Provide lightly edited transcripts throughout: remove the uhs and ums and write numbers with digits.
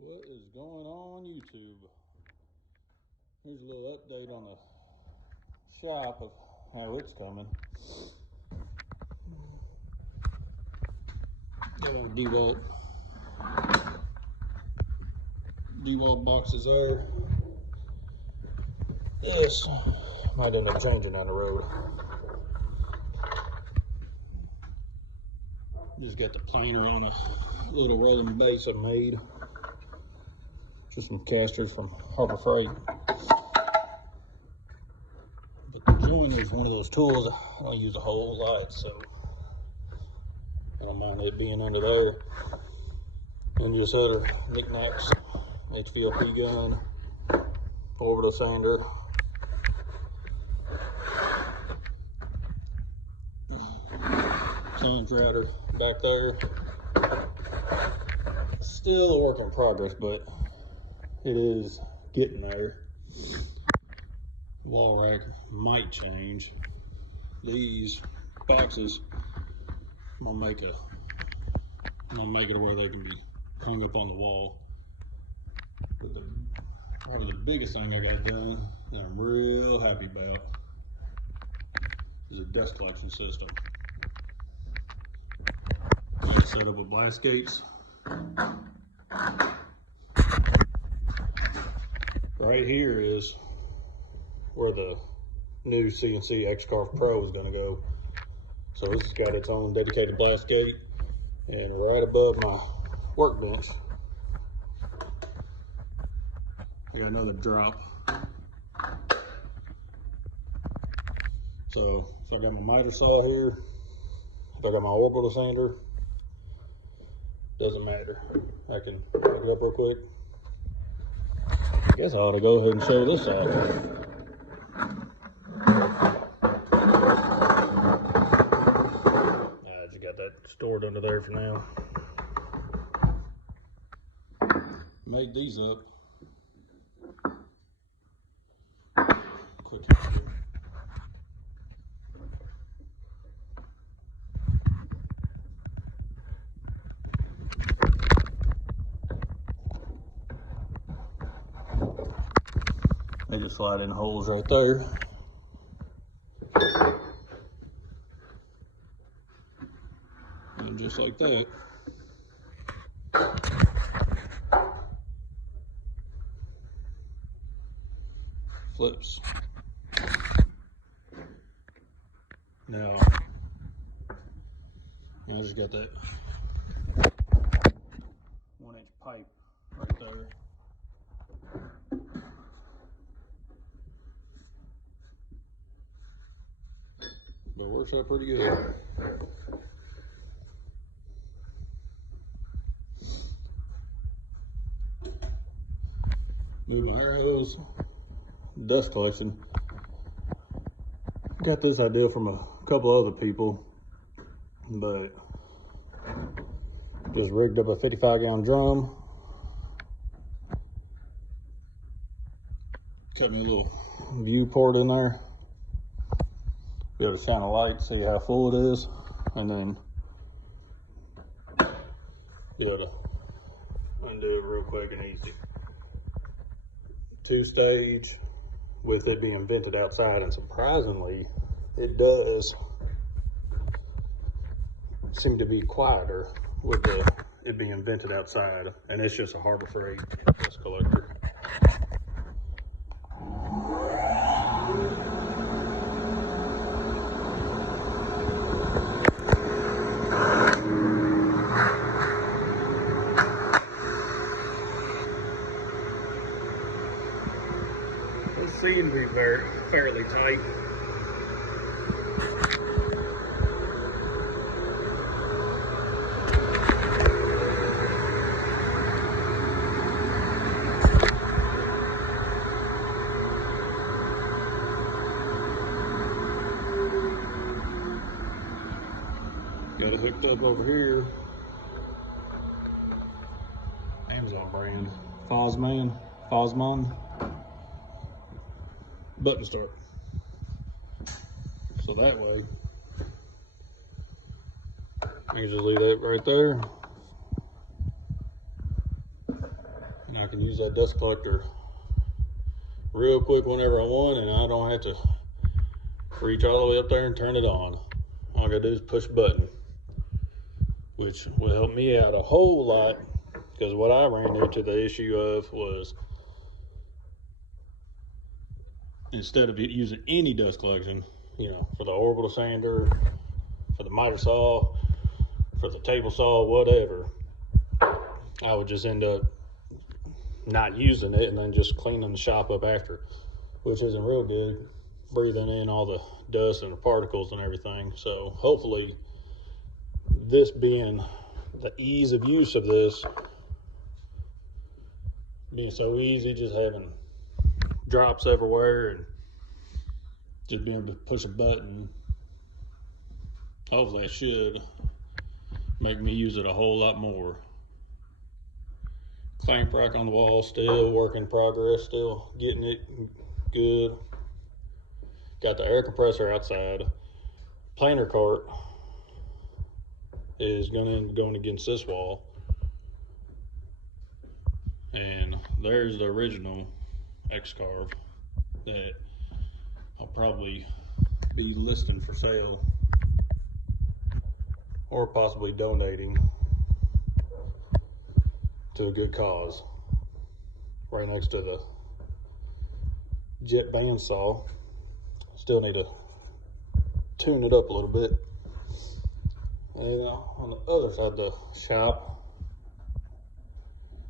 What is going on YouTube? Here's a little update on the shop of how it's coming. Got our DeWalt boxes there. Yes, might end up changing down the road. Just got the planer on a little rolling base I made. Just some casters from Harbor Freight. But the joiner is one of those tools I don't use a whole lot, so I don't mind it being under there. And just other knickknacks, HVLP gun, orbital sander, sand router back there. Still a work in progress, but it is getting there. Wall rack might change. These boxes, I'm gonna make it where they can be hung up on the wall. But probably the biggest thing I got done that I'm real happy about is a dust collection system. I set up with blast gates. Right here is where the new CNC X-Carve Pro is going to go. So this has got its own dedicated blast gate, and right above my workbench I got another drop. So if I got my miter saw here, if I got my orbital sander, doesn't matter. I can pick it up real quick. I guess I ought to go ahead and show this off. I just got that stored under there for now. Made these up. Quick. They just slide in holes right there. And just like that. Flips. Now, I just got that 1-inch pipe right there. But it works out pretty good. Move my air hose, dust collection. Got this idea from a couple other people, but just rigged up a 55-gallon drum. Got me a little viewport in there. Be able to shine a light, see how full it is, and then be able to undo it real quick and easy. 2-stage with it being vented outside, and surprisingly, it does seem to be quieter with it being vented outside, and it's just a Harbor Freight dust collector. It seems to be fairly tight. Got it hooked up over here. Amazon brand. Fosman. Button start. So that way, you can just leave that right there. And I can use that dust collector real quick whenever I want, and I don't have to reach all the way up there and turn it on. All I gotta do is push a button, which will help me out a whole lot, because what I ran into the issue of was, instead of using any dust collection, you know, for the orbital sander, for the miter saw, for the table saw, whatever, I would just end up not using it and then just cleaning the shop up after, which isn't real good, breathing in all the dust and the particles and everything. So hopefully, this being the ease of use of this, being so easy, just having drops everywhere and just being able to push a button, hopefully it should make me use it a whole lot more. Clamp rack on the wall, still work in progress, still getting it good. Got the air compressor outside. Planer cart is going against this wall. And there's the original X-Carve that I'll probably be listing for sale or possibly donating to a good cause. Right next to the jet bandsaw. Still need to tune it up a little bit. And on the other side of the shop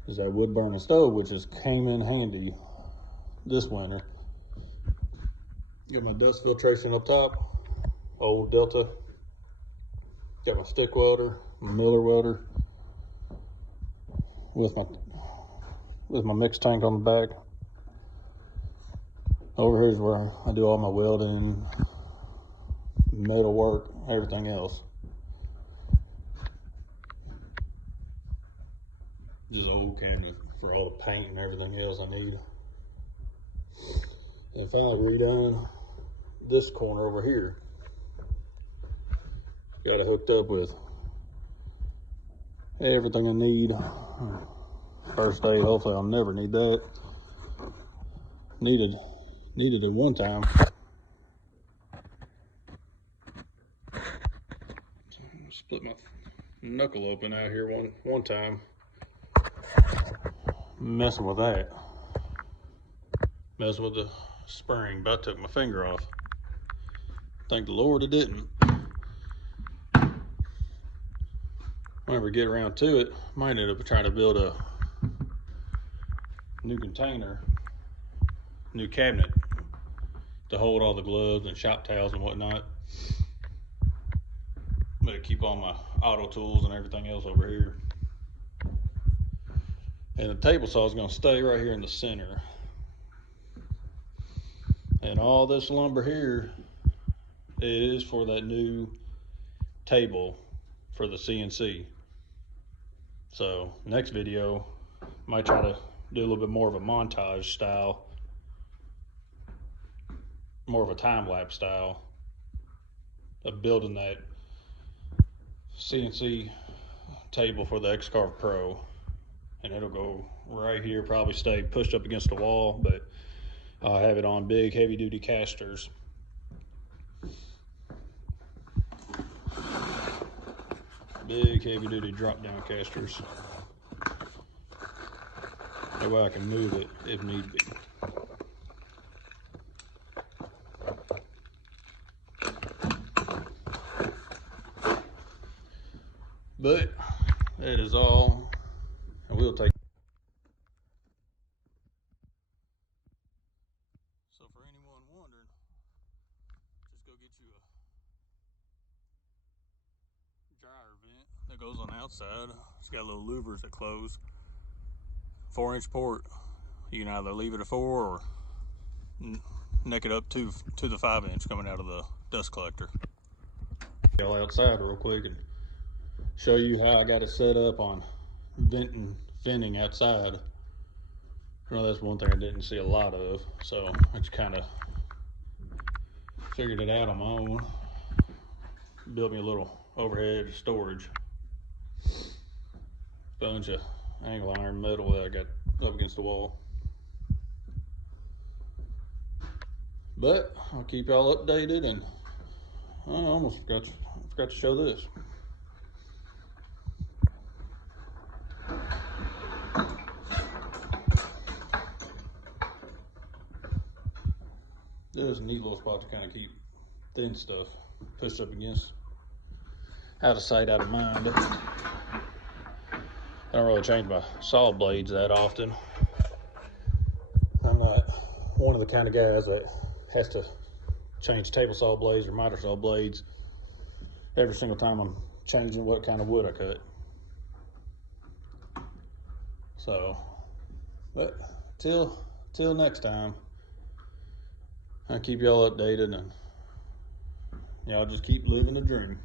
is that wood burning stove, which just came in handy this winter. Got my dust filtration up top, old Delta. Got my stick welder, my Miller welder, with my mix tank on the back. Over here is where I do all my welding, metal work, everything else. Just old cabinet for all the paint and everything else I need. And finally redone this corner over here. Got it hooked up with everything I need. First aid, hopefully I'll never need that. Needed it one time. Split my knuckle open out here one time. Messing with that. Messing with the spring. About took my finger off. Thank the Lord it didn't. Whenever we get around to it, might end up trying to build a new container, new cabinet to hold all the gloves and shop towels and whatnot. But keep all my auto tools and everything else over here. And the table saw is going to stay right here in the center. And all this lumber here is for that new table for the CNC. So next video, might try to do a little bit more of a montage style, more of a time-lapse style of building that CNC table for the X-Carve Pro. And it'll go right here, probably stay pushed up against the wall, but I'll have it on big heavy-duty casters. Big heavy-duty drop-down casters. That way I can move it if need be. But that is all, and we'll take. So for anyone wondering, just go get you a dryer vent that goes on the outside. It's got little louvers that close. 4-inch port. You can either leave it at 4 or neck it up to the 5-inch coming out of the dust collector. Go outside real quick and show you how I got it set up on venting outside. I know that's one thing I didn't see a lot of, so I just kind of figured it out on my own. Built me a little overhead storage. Bunch of angle iron metal that I got up against the wall. But I'll keep y'all updated, and I almost forgot to show this. This is a neat little spot to kind of keep thin stuff pushed up against. Out of sight, out of mind. I don't really change my saw blades that often. I'm not one of the kind of guys that has to change table saw blades or miter saw blades every single time I'm changing what kind of wood I cut. So, but till next time, I'll keep y'all updated, and y'all just keep living the dream.